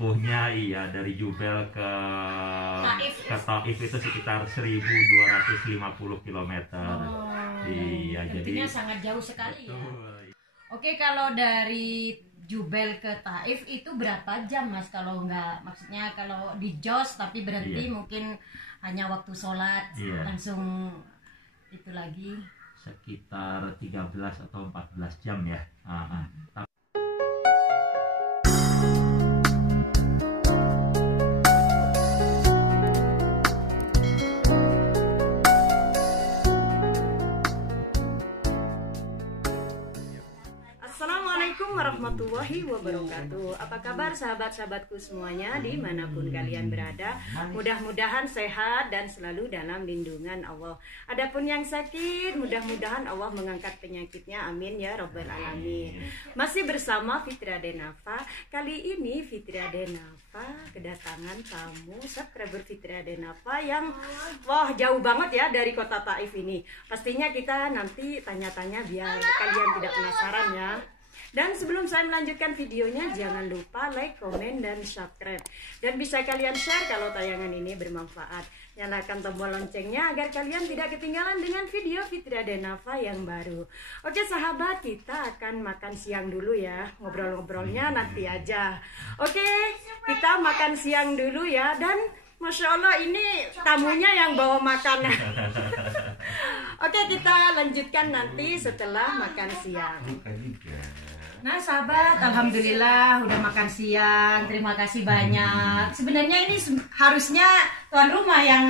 Tempuhnya iya dari Jubel ke Taif itu sekitar 1250 km. Iya, tentunya jadi sangat jauh sekali ya. betul. Oke, kalau dari Jubel ke Taif itu berapa jam Mas? Kalau nggak, maksudnya kalau di Jos tapi berhenti mungkin hanya waktu sholat langsung itu lagi. Sekitar 13 atau 14 jam ya. Assalamualaikum warahmatullahi wabarakatuh. Apa kabar sahabat-sahabatku semuanya dimanapun kalian berada? Mudah-mudahan sehat dan selalu dalam lindungan Allah. Adapun yang sakit, mudah-mudahan Allah mengangkat penyakitnya. Amin ya rabbal alamin. Masih bersama Fitria Denafa. Kali ini Fitria Denafa kedatangan tamu subscriber Fitria Denafa yang wah jauh banget ya dari kota Taif ini. Pastinya kita nanti tanya-tanya biar kalian tidak penasaran ya. Dan sebelum saya melanjutkan videonya, jangan lupa like, komen, dan subscribe. Dan bisa kalian share kalau tayangan ini bermanfaat. Nyalakan tombol loncengnya agar kalian tidak ketinggalan dengan video Fitria Denafa yang baru. Oke sahabat, kita akan makan siang dulu ya. Ngobrol-ngobrolnya nanti aja. Oke, kita makan siang dulu ya. Dan Masya Allah ini tamunya yang bawa makanan. Oke, kita lanjutkan nanti setelah makan siang. Nah sahabat, alhamdulillah udah makan siang. Terima kasih banyak. Sebenarnya ini harusnya tuan rumah yang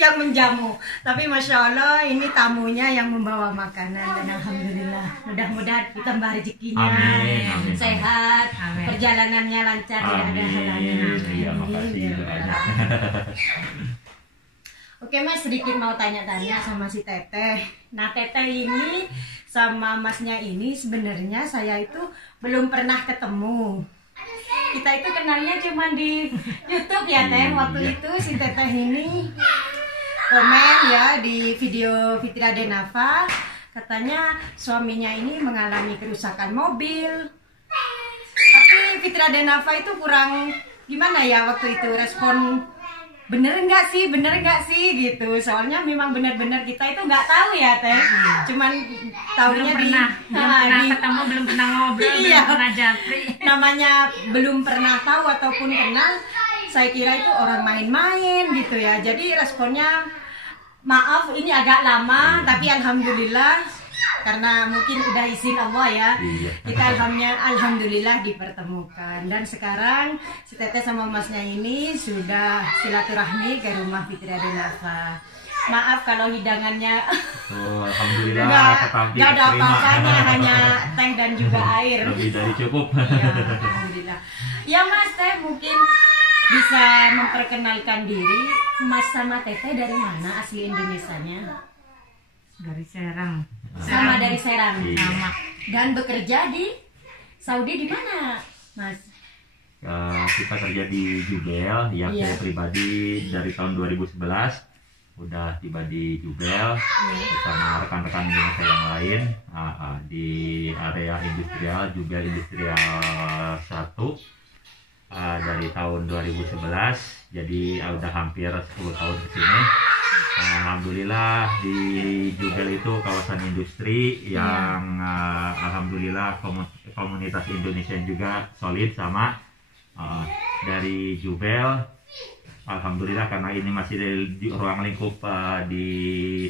yang menjamu, tapi masya Allah ini tamunya yang membawa makanan. Dan alhamdulillah, mudah-mudahan ditambah rezekinya, Amin. sehat, perjalanannya lancar, tidak ada halangan. Iya, makasih banyak. Oke Mas, sedikit mau tanya-tanya sama si Teteh. Nah Teteh ini sama Masnya ini sebenarnya saya itu belum pernah ketemu. Kita itu kenalnya cuma di YouTube ya Teh. Waktu itu si Teteh ini komen ya di video Fitria Denafa, katanya suaminya ini mengalami kerusakan mobil. Tapi Fitria Denafa itu kurang gimana ya waktu itu respon, bener nggak sih gitu. Soalnya memang benar-benar kita itu nggak tahu ya Teh, cuman tahunya belum pernah ketemu, belum pernah ngobrol, belum pernah japri. Namanya belum pernah tahu ataupun kenal, saya kira itu orang main-main gitu ya. Jadi responnya maaf ini agak lama, tapi alhamdulillah karena mungkin udah izin Allah ya, kita alhamdulillah dipertemukan. Dan sekarang si Teteh sama Masnya ini sudah silaturahmi ke rumah Fitria Denafa. Maaf kalau hidangannya Alhamdulillah nggak ada apa-apanya, hanya teh dan juga air. Lebih dari cukup. Ya, alhamdulillah. Ya Mas Teh, mungkin bisa memperkenalkan diri. Mas sama Teteh dari mana asli Indonesianya? Dari Serang. Sama dari Serang. Sama. Dan bekerja di Saudi di mana, Mas? Kita kerja di Jubel ya. Saya pribadi dari tahun 2011 udah tiba di Jubel bersama rekan-rekan Indonesia yang lain di area industrial Jubel Industrial 1 dari tahun 2011. Jadi udah hampir 10 tahun ke sini. Alhamdulillah di Jubel itu kawasan industri yang alhamdulillah komunitas Indonesia juga solid sama dari Jubel. Alhamdulillah karena ini masih di ruang lingkup di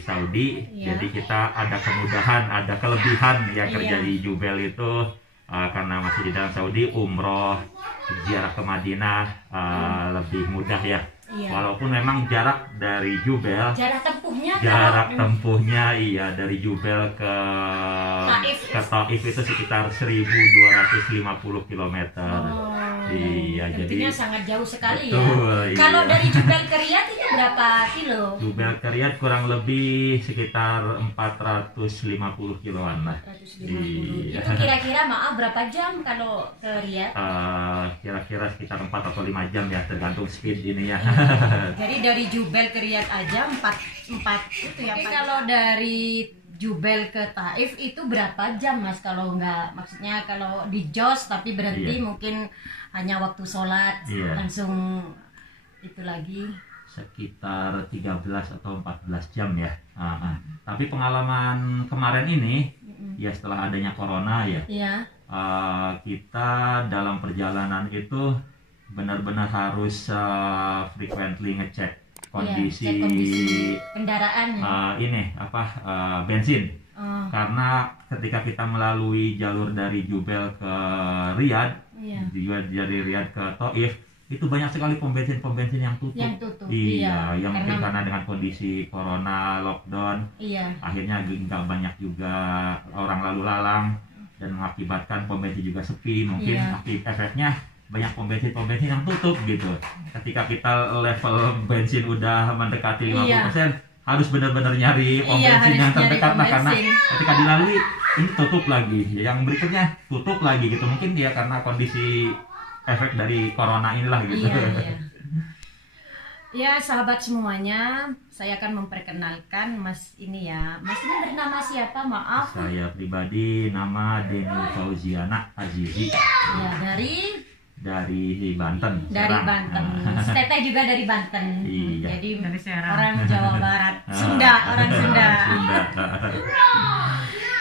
Saudi, jadi kita ada kemudahan, ada kelebihan yang kerja di Jubel itu karena masih di dalam Saudi, umroh, ziarah ke Madinah lebih mudah ya. Walaupun memang jarak dari Jubel, jarak tempuhnya iya dari Jubel ke Taif itu sekitar 1250 km. Iya, tentunya jadi sangat jauh sekali betul, ya. Kalau dari Jubel ke Riyadh itu berapa kilo? Jubel ke Riyadh kurang lebih sekitar 450 kiloan lah. 450. Itu kira-kira maaf berapa jam kalau ke Riyadh? Kira-kira sekitar 4 atau 5 jam ya, tergantung speed ini ya. Jadi dari Jubel ke Riyadh aja 4 itu ya. Tapi kalau dari Jubel ke Taif itu berapa jam Mas? Kalau nggak, maksudnya kalau di Jos tapi berhenti mungkin hanya waktu sholat langsung itu lagi. Sekitar 13 atau 14 jam ya. Tapi pengalaman kemarin ini ya setelah adanya corona ya, kita dalam perjalanan itu benar-benar harus frequently ngecek kondisi, cek kondisi kendaraan bensin. Karena ketika kita melalui jalur dari Jubel ke Riyadh, dari Riyadh ke Taif, itu banyak sekali pom bensin yang tutup. Yang mungkin karena dengan kondisi corona, lockdown, akhirnya nggak banyak juga orang lalu lalang dan mengakibatkan pom bensin juga sepi. Mungkin efeknya banyak pom bensin yang tutup gitu. Ketika kita level bensin udah mendekati 50%, harus benar-benar nyari pom bensin yang terdekat lah, karena ketika dilalui ini tutup lagi, yang berikutnya tutup lagi gitu. Mungkin ya karena kondisi efek dari corona inilah gitu. Ya sahabat semuanya, saya akan memperkenalkan Mas ini ya. Mas ini bernama siapa? Maaf. Saya pribadi nama Deni Fauziana Azizi. Ya, dari Banten. Dari Serang. Banten. Teteh juga dari Banten. Jadi dari Serang. Orang Jawa Barat. Orang Sunda.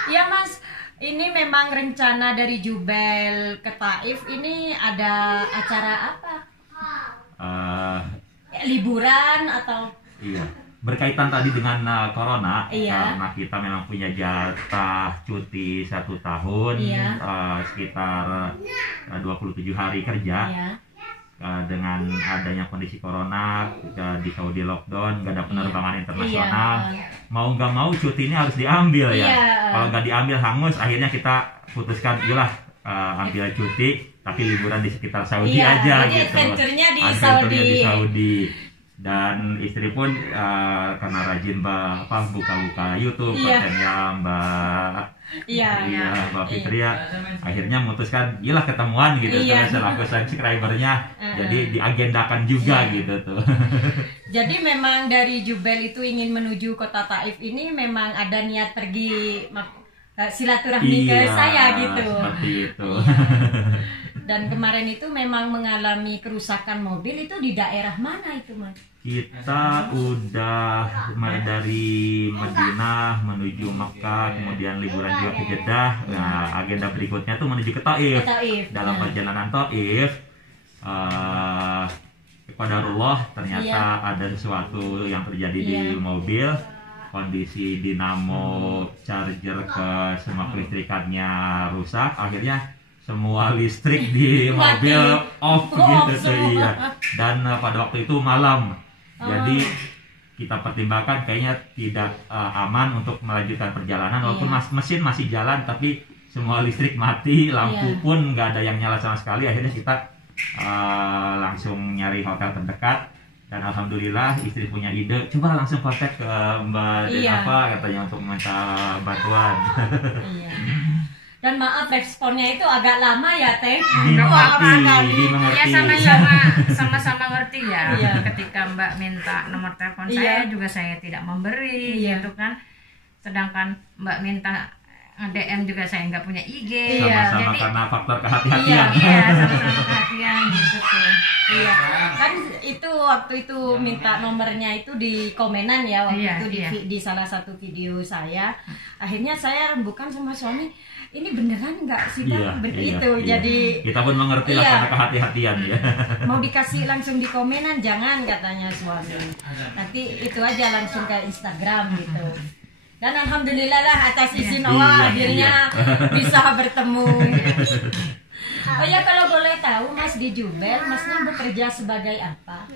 Ya Mas, ini memang rencana dari Jubel ke Taif ini ada acara apa? Liburan atau? Iya. Berkaitan tadi dengan corona, karena kita memang punya jatah cuti 1 tahun, sekitar 27 hari kerja. Dengan adanya kondisi corona, di Saudi lockdown, gak ada penerbangan internasional, mau nggak mau cuti ini harus diambil ya. Kalau nggak diambil hangus, akhirnya kita putuskan iyalah ambil cuti, tapi liburan di sekitar Saudi aja gitu. Adventure-nya di Saudi. Dan istri pun karena rajin buka-buka YouTube, kontennya Mbak Fitria, akhirnya memutuskan iyalah ketemuan gitu selaku subscribernya, jadi diagendakan juga gitu tuh. Jadi memang dari Jubel itu ingin menuju kota Taif ini memang ada niat pergi silaturahmi ke saya gitu. Seperti itu. Dan kemarin itu memang mengalami kerusakan mobil, itu di daerah mana itu Mas? Kita udah dari Madinah menuju Makkah, kemudian liburan juga ke Jeddah. Nah, agenda berikutnya tuh menuju ke Taif. Dalam perjalanan Taif, qadarullah ternyata ada sesuatu yang terjadi di mobil. Kondisi dinamo charger ke semua kelistrikannya rusak, akhirnya semua listrik di mobil off gitu tuh. Dan pada waktu itu malam, jadi kita pertimbangkan kayaknya tidak aman untuk melanjutkan perjalanan, walaupun mesin masih jalan tapi semua listrik mati, lampu pun nggak ada yang nyala sama sekali. Akhirnya kita langsung nyari hotel terdekat, dan alhamdulillah istri punya ide, coba langsung kontak ke Mbak Denava katanya untuk meminta bantuan. Dan maaf responnya itu agak lama ya Teh. Dimengerti. Ya sama-sama ngerti ya. Ketika Mbak minta nomor telepon saya juga saya tidak memberi gitu kan. Sedangkan Mbak minta DM juga saya nggak punya IG. Sama-sama jadi, karena faktor kehati-hatian. Sama-sama kehatian gitu tuh. Kan itu waktu itu minta nomornya itu di komenan ya waktu itu di salah satu video saya. Akhirnya saya rembukan sama suami, ini beneran nggak sih Bang? Jadi kita pun mengerti lah karena kehati-hatian ya. Mau dikasih langsung di komenan, jangan katanya suami. Nanti itu aja langsung ke Instagram gitu. Dan alhamdulillah lah atas izin Allah akhirnya bisa bertemu. Oh ya, kalau boleh tahu Mas di Jubel, Masnya bekerja sebagai apa?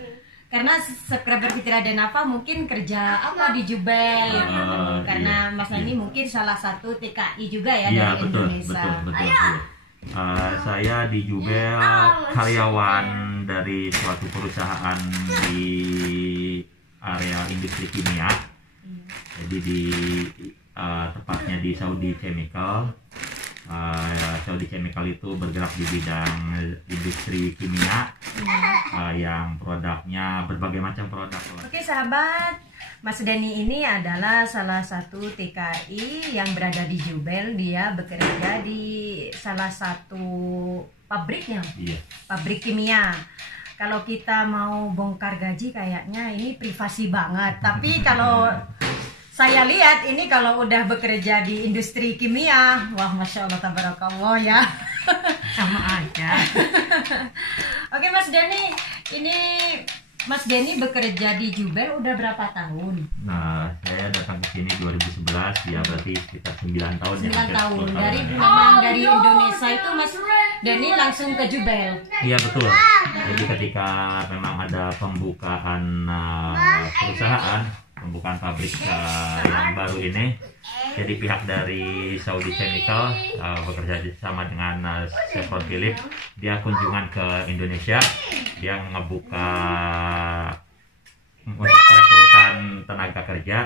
Karena subscriber Fitria Denava mungkin kerja apa di Jubel gitu. Karena Mas ini mungkin salah satu TKI juga ya dari Indonesia. Betul. Saya di Jubel karyawan dari suatu perusahaan di area industri kimia. Jadi tepatnya di Saudi Chemical. Saudi Chemical itu bergerak di bidang industri kimia. yang produknya berbagai macam produk. Oke sahabat, Mas Denny ini adalah salah satu TKI yang berada di Jubel. Dia bekerja di salah satu pabriknya, Iya. pabrik kimia. Kalau kita mau bongkar gaji kayaknya ini privasi banget. Tapi kalau saya lihat ini kalau udah bekerja di industri kimia, wah masya Allah tabarakallah ya. Sama aja. Oke Mas Denny, ini Mas Denny bekerja di Jubel udah berapa tahun? Nah, saya datang ke sini 2011, ya berarti sekitar 9 tahun 9 ya. hampir tahun. 10 Dari tahun. memang dari Indonesia itu Mas Denny langsung ke Jubel. Iya betul. Jadi ketika memang ada pembukaan perusahaan, pembukaan pabrik yang baru ini, jadi pihak dari Saudi Chemical bekerja sama dengan Chevron Phillips, dia kunjungan ke Indonesia, dia ngebuka untuk perekrutan tenaga kerja.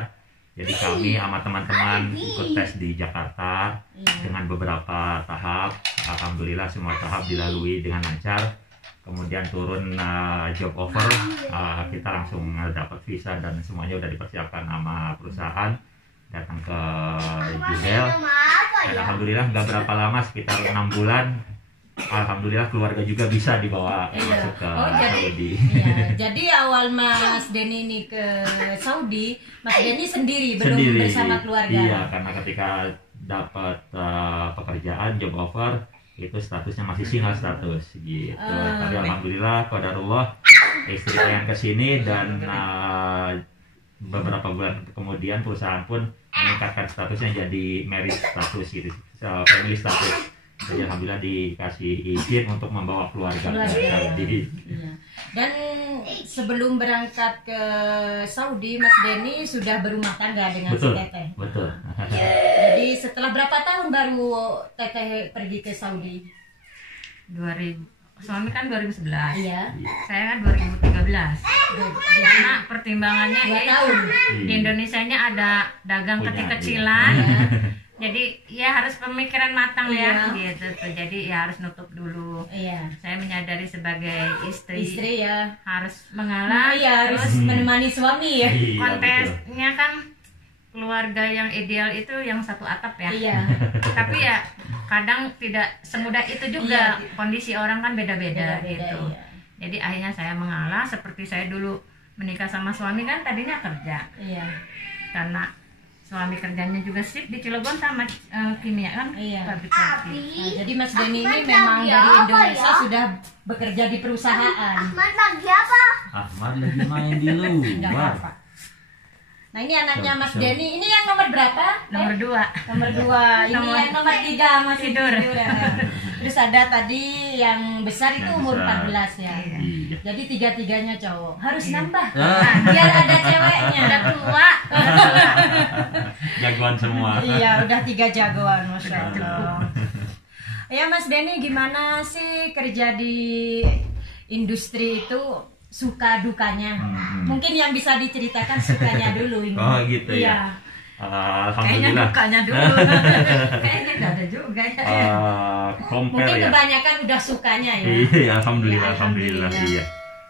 Jadi kami sama teman-teman ikut tes di Jakarta dengan beberapa tahap. Alhamdulillah semua tahap dilalui dengan lancar. Kemudian turun job offer, kita langsung dapat visa dan semuanya udah dipersiapkan sama perusahaan. Datang ke Jubel. Dan alhamdulillah nggak berapa lama, sekitar 6 bulan. Alhamdulillah keluarga juga bisa dibawa masuk ke Saudi. Iya, jadi awal Mas Denny ini ke Saudi, Mas Denny sendiri belum bersama keluarga. Iya, karena ketika dapat pekerjaan job offer itu statusnya masih single status gitu. Tapi alhamdulillah qadarullah istri saya yang kesini dan beberapa bulan kemudian perusahaan pun meningkatkan statusnya jadi married status gitu, family status. Jadi alhamdulillah dikasih izin untuk membawa keluarga ke Saudi. Iya. Dan sebelum berangkat ke Saudi, Mas Denny sudah berumah tangga dengan Betul, si Teteh. betul. Jadi setelah berapa tahun baru Teteh pergi ke Saudi? Suami kan 2011. Iya. Saya kan 2013. Karena pertimbangannya 2 ya tahun. di Indonesianya ada dagang Punya, kecil-kecilan. Iya. Jadi ya harus pemikiran matang ya Iya. gitu tuh. Jadi ya harus nutup dulu. Iya. Saya menyadari sebagai istri ya. harus mengalah. Iya, harus terus menemani suami ya. Iya, betul. kontesnya kan keluarga yang ideal itu yang satu atap ya. Iya. Tapi ya kadang tidak semudah itu juga. Iya. Kondisi orang kan beda-beda Beda-beda, gitu. iya. Jadi akhirnya saya mengalah seperti saya dulu menikah sama suami kan tadinya kerja. Iya. Karena suami kerjanya juga shift di Cilegon sama kimia kan. Iya. Pabrik kopi. Nah, jadi Mas Denny ini memang dari Indonesia sudah bekerja di perusahaan. Ahmad lagi apa? Ahmad lagi main di Enggak luar. apa-apa. Nah, ini anaknya Mas Siap. Denny. Ini yang nomor berapa? Nomor 2. Nomor 2. Ini yang nomor 3 masih Tidur. ya. Terus ada tadi yang besar itu Yang umur besar. 14 ya. Iya. Iya. Jadi 3-3-nya cowok. Harus nambah. Ah, Biar ada ceweknya. Udah tua. jagoan semua. Iya, udah 3 jagoan, Masya Allah. Ya Mas Denny, gimana sih kerja di industri itu, suka dukanya? Mungkin yang bisa diceritakan sukanya dulu ini. Oh gitu ya. Iya. Kayaknya Alhamdulillah. dukanya dulu. Kayaknya nggak ada juga ya. Compare Mungkin ya. kebanyakan udah sukanya ya. Iya, alhamdulillah, Iya, alhamdulillah, alhamdulillah. iya.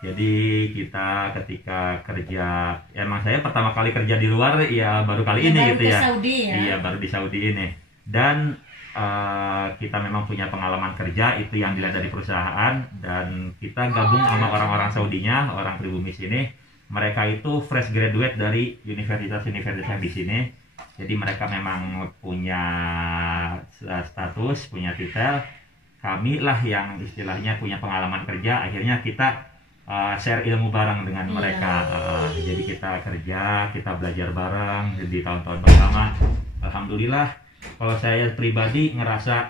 Jadi kita ketika kerja, emang saya pertama kali kerja di luar ya baru kali ini Baru gitu ke ya. Saudi ya. Iya, baru di Saudi ini. Dan kita memang punya pengalaman kerja itu yang dilihat dari perusahaan, dan kita gabung sama orang-orang Saudinya, orang pribumi sini. Mereka itu fresh graduate dari universitas-universitas di sini. Jadi mereka memang punya status, punya titel. Kami lah yang istilahnya punya pengalaman kerja. Akhirnya kita share ilmu bareng dengan mereka. Jadi kita kerja, kita belajar bareng di tahun-tahun pertama. Alhamdulillah. Kalau saya pribadi ngerasa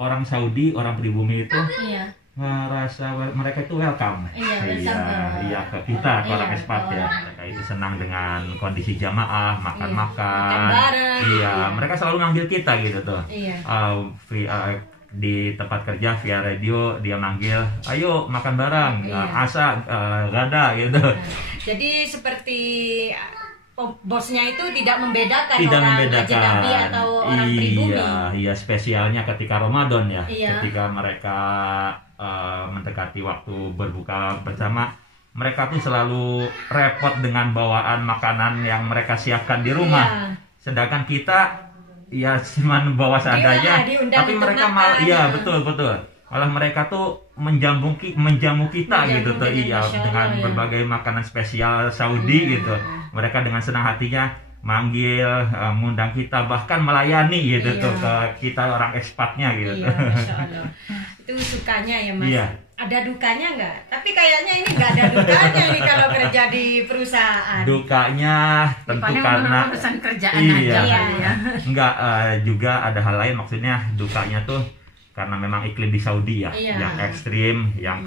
orang Saudi, orang pribumi itu Iya. ngerasa mereka itu welcome. Iya, welcome. Iya ke kita, ke Iya, orang expat ya. orang. Mereka itu senang dengan kondisi jamaah, makan-makan. Makan bareng. Iya, mereka selalu manggil kita gitu tuh. Iya. Di tempat kerja via radio dia manggil, ayo makan bareng, Iya. asa, gada gitu. Jadi seperti bosnya itu tidak membedakan Tidak orang membedakan. ajnabi atau orang pribumi. Iya, spesialnya ketika Ramadan ya. Iya. Ketika mereka mendekati waktu berbuka bersama, mereka tuh selalu repot dengan bawaan makanan yang mereka siapkan di rumah. Sedangkan kita ya cuman bawa seadanya, tapi mereka malah iya betul. Malah mereka tuh menjamu kita gitu tuh, iya, dengan berbagai makanan spesial Saudi gitu. Mereka dengan senang hatinya manggil, mengundang kita, bahkan melayani gitu tuh ke kita orang ekspatnya gitu. Iya, Masya Allah. Itu sukanya ya Mas. Iya. Ada dukanya nggak? Tapi kayaknya ini nggak ada dukanya ini kalau kerja di perusahaan. Dukanya tentu Paling karena urusan kerjaan iya, aja kali ya. Enggak, juga ada hal lain, maksudnya dukanya tuh karena memang iklim di Saudi ya, yang ekstrim, yang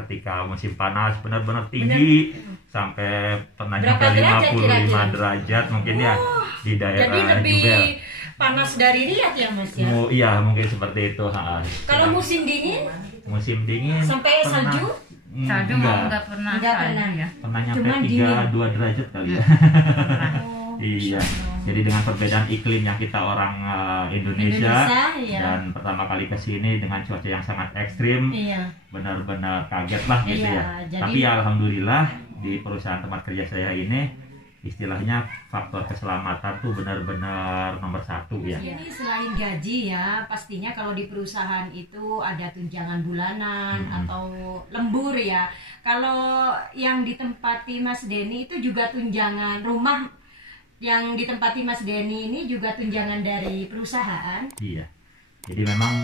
ketika musim panas benar-benar tinggi, sampai pernah nyampe 55 derajat mungkin ya di daerah Jadi lebih Jubel. panas dari Riyadh ya Mas ya? Iya mungkin seperti itu. Kalau musim dingin sampai pernah, salju? Salju nggak pernah. Ya. Pernah nyampe Cuman 32 derajat kali ya. Iya. Jadi dengan perbedaan iklim yang kita orang Indonesia dan pertama kali ke sini dengan cuaca yang sangat ekstrim, benar-benar kaget lah gitu ya. Tapi ya alhamdulillah di perusahaan tempat kerja saya ini istilahnya faktor keselamatan tuh benar-benar nomor 1 ya. Ini selain gaji ya, pastinya kalau di perusahaan itu ada tunjangan bulanan atau lembur ya. Kalau yang ditempati Mas Denny itu juga tunjangan rumah. Yang ditempati Mas Denny ini juga tunjangan dari perusahaan. Iya. Jadi memang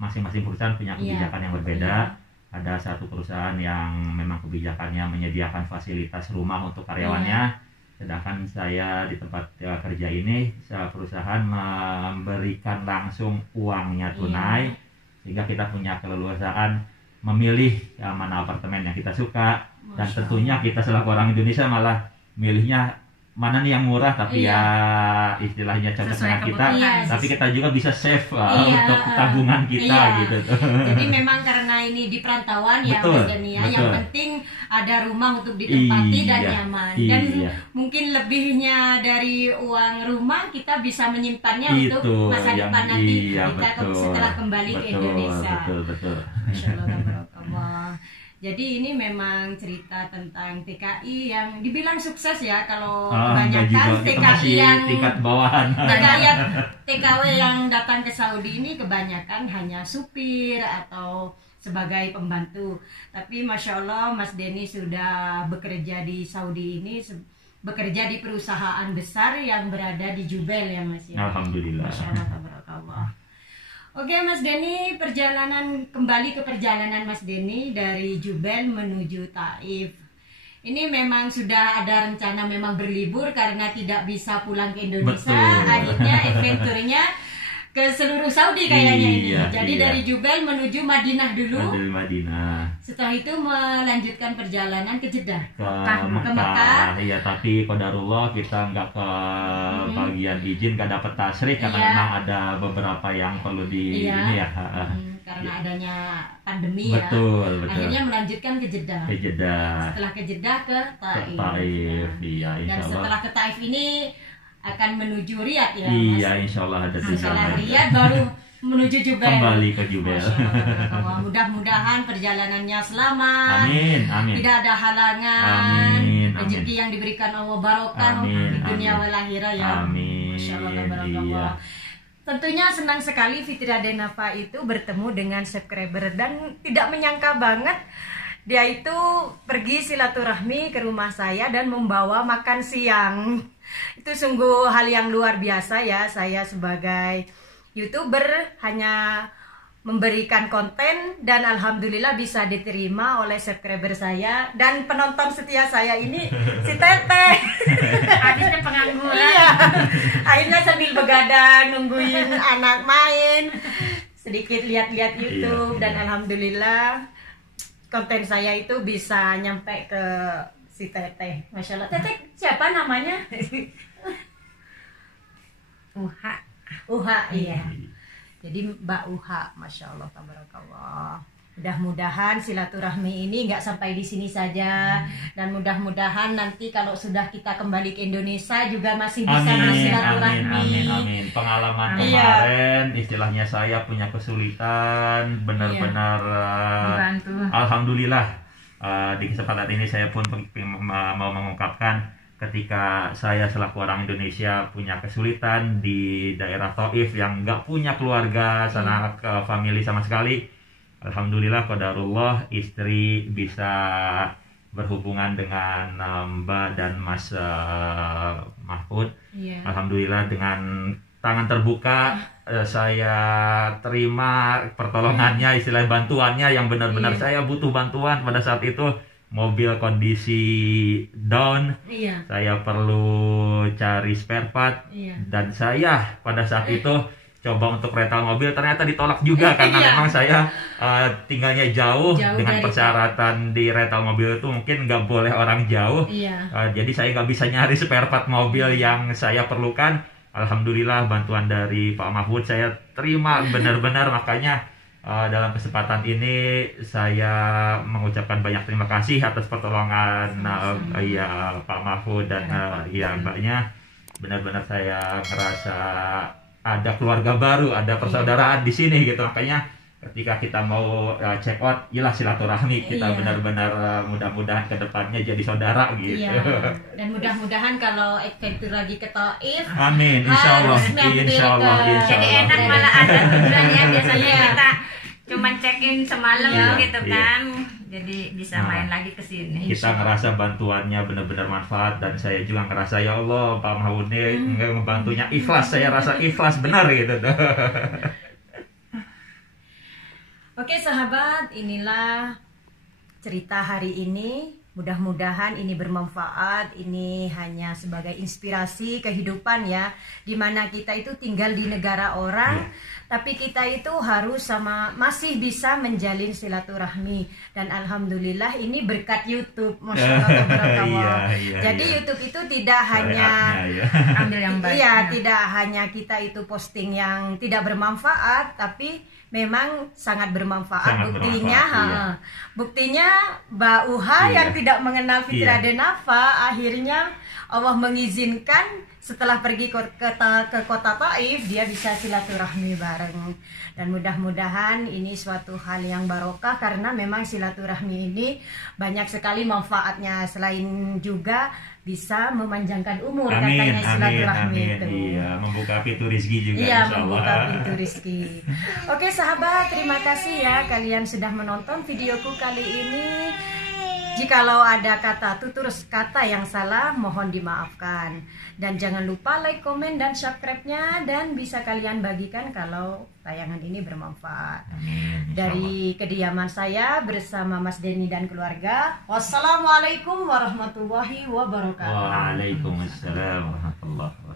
masing-masing perusahaan punya kebijakan yang berbeda. Ada satu perusahaan yang memang kebijakannya menyediakan fasilitas rumah untuk karyawannya. Sedangkan saya di tempat kerja ini, perusahaan memberikan langsung uangnya tunai, sehingga kita punya keleluasaan memilih mana apartemen yang kita suka. Dan tentunya kita selaku orang Indonesia malah milihnya mana nih yang murah tapi ya istilahnya cocok dengan kita, tapi kita juga bisa save untuk tabungan kita gitu. Jadi memang karena ini di perantauan ya Mas Denny ya, yang penting ada rumah untuk ditempati dan nyaman. Dan mungkin lebihnya dari uang rumah kita bisa menyimpannya untuk masa depan nanti kita setelah kembali ke Indonesia. Betul. Masya Allah. Jadi ini memang cerita tentang TKI yang dibilang sukses ya, kalau kebanyakan TKI yang tingkat bawahan. TKW yang datang ke Saudi ini kebanyakan hanya supir atau sebagai pembantu. Tapi Masya Allah Mas Denny sudah bekerja di Saudi ini, bekerja di perusahaan besar yang berada di Jubel ya Mas ya. Alhamdulillah. Masya Allah, tabarakallah. Oke Mas Denny, kembali ke perjalanan Mas Denny dari Jubel menuju Taif. Ini memang sudah ada rencana memang berlibur karena tidak bisa pulang ke Indonesia. Akhirnya adventure-nya ke seluruh Saudi kayaknya ini. Jadi dari Jubel menuju Madinah dulu. Setelah itu melanjutkan perjalanan ke Jeddah. Ke Mekah. Iya, tapi qadarullah kita nggak ke bagian izin, nggak dapat tasrik karena memang ada beberapa yang perlu ini ya. Karena adanya pandemi betul. Akhirnya melanjutkan ke Jeddah. Setelah ke Jeddah ke Taif. Iya, dan setelah ke Taif ini akan menuju Riyadh ya. Iya, insyaallah ada setelah Riyadh baru menuju Jubel. Kembali ke Jubel. Mudah-mudahan perjalanannya selamat. Amin. Tidak ada halangan. Amin. Rezeki yang diberikan Allah barokah di dunia wal akhirah ya. Amin. Masyaallah. Tentunya senang sekali Fitria Denafa itu bertemu dengan subscriber dan tidak menyangka banget dia itu pergi silaturahmi ke rumah saya dan membawa makan siang. Itu sungguh hal yang luar biasa ya. Saya sebagai YouTuber hanya memberikan konten dan alhamdulillah bisa diterima oleh subscriber saya dan penonton setia saya ini si Teteh. Habisnya pengangguran. Iya. Akhirnya sambil begadang nungguin anak main, sedikit lihat-lihat YouTube dan alhamdulillah konten saya itu bisa nyampe ke si Teteh. Masya Allah. Teteh siapa namanya? Uha, iya. Jadi Mbak Uha, Masya Allah, tabarakallah. Mudah-mudahan silaturahmi ini nggak sampai di sini saja, dan mudah-mudahan nanti kalau sudah kita kembali ke Indonesia juga masih bisa bersilaturahmi. Amin. Pengalaman kemarin, istilahnya saya punya kesulitan, benar-benar alhamdulillah di kesempatan ini saya pun mau mengungkapkan ketika saya selaku orang Indonesia punya kesulitan di daerah Taif yang nggak punya keluarga sana family sama sekali. Alhamdulillah qadarullah istri bisa berhubungan dengan Mbak dan Mas Mahfud. Alhamdulillah dengan tangan terbuka saya terima pertolongannya, istilah bantuannya yang benar-benar saya butuh bantuan pada saat itu. Mobil kondisi down, saya perlu cari spare part, dan saya pada saat itu coba untuk rental mobil, ternyata ditolak juga karena memang saya tinggalnya jauh dengan persyaratan di rental mobil itu mungkin nggak boleh orang jauh. Jadi saya nggak bisa nyari spare part mobil yang saya perlukan. Alhamdulillah bantuan dari Pak Mahfud saya terima benar-benar, makanya dalam kesempatan ini saya mengucapkan banyak terima kasih atas pertolongan Pak Mahfud dan Mbaknya. Benar-benar saya merasa ada keluarga baru, ada persaudaraan di sini gitu. Makanya ketika kita mau check out, yalah silaturahmi kita benar-benar mudah-mudahan kedepannya jadi saudara gitu. Dan mudah-mudahan kalau adventure lagi ke Taif, amin, insya Allah. Jadi enak malah ada tujuan ya, biasanya kita cuman check-in semalam gitu kan. Jadi bisa main lagi ke sini. Kita ngerasa bantuannya benar-benar manfaat, dan saya juga ngerasa ya Allah Pak Mahfud ini membantunya ikhlas, saya rasa ikhlas benar gitu. Oke sahabat, inilah cerita hari ini. Mudah-mudahan ini bermanfaat. Ini hanya sebagai inspirasi kehidupan ya, dimana kita itu tinggal di negara orang, tapi kita itu harus masih bisa menjalin silaturahmi. Dan alhamdulillah ini berkat YouTube, masya Allah. Jadi YouTube itu tidak hanya ambil yang baik. Tidak hanya kita itu posting yang tidak bermanfaat, tapi memang sangat bermanfaat. Buktinya Mbak Uha yang tidak mengenal Fitri Raden Nafa, akhirnya Allah mengizinkan setelah pergi ke kota Taif dia bisa silaturahmi bareng. Dan mudah-mudahan ini suatu hal yang barokah, karena memang silaturahmi ini banyak sekali manfaatnya, selain juga bisa memanjangkan umur. Katanya silaturahmi itu. Membuka pintu rezeki juga. Membuka pintu rezeki. Oke sahabat, terima kasih ya kalian sudah menonton videoku kali ini. Jikalau ada kata tutur kata yang salah, mohon dimaafkan. Dan jangan lupa like, komen, dan subscribe-nya. Dan bisa kalian bagikan kalau tayangan ini bermanfaat. Dari kediaman saya bersama Mas Denny dan keluarga. Wassalamualaikum warahmatullahi wabarakatuh. Waalaikumsalam warahmatullahi wabarakatuh.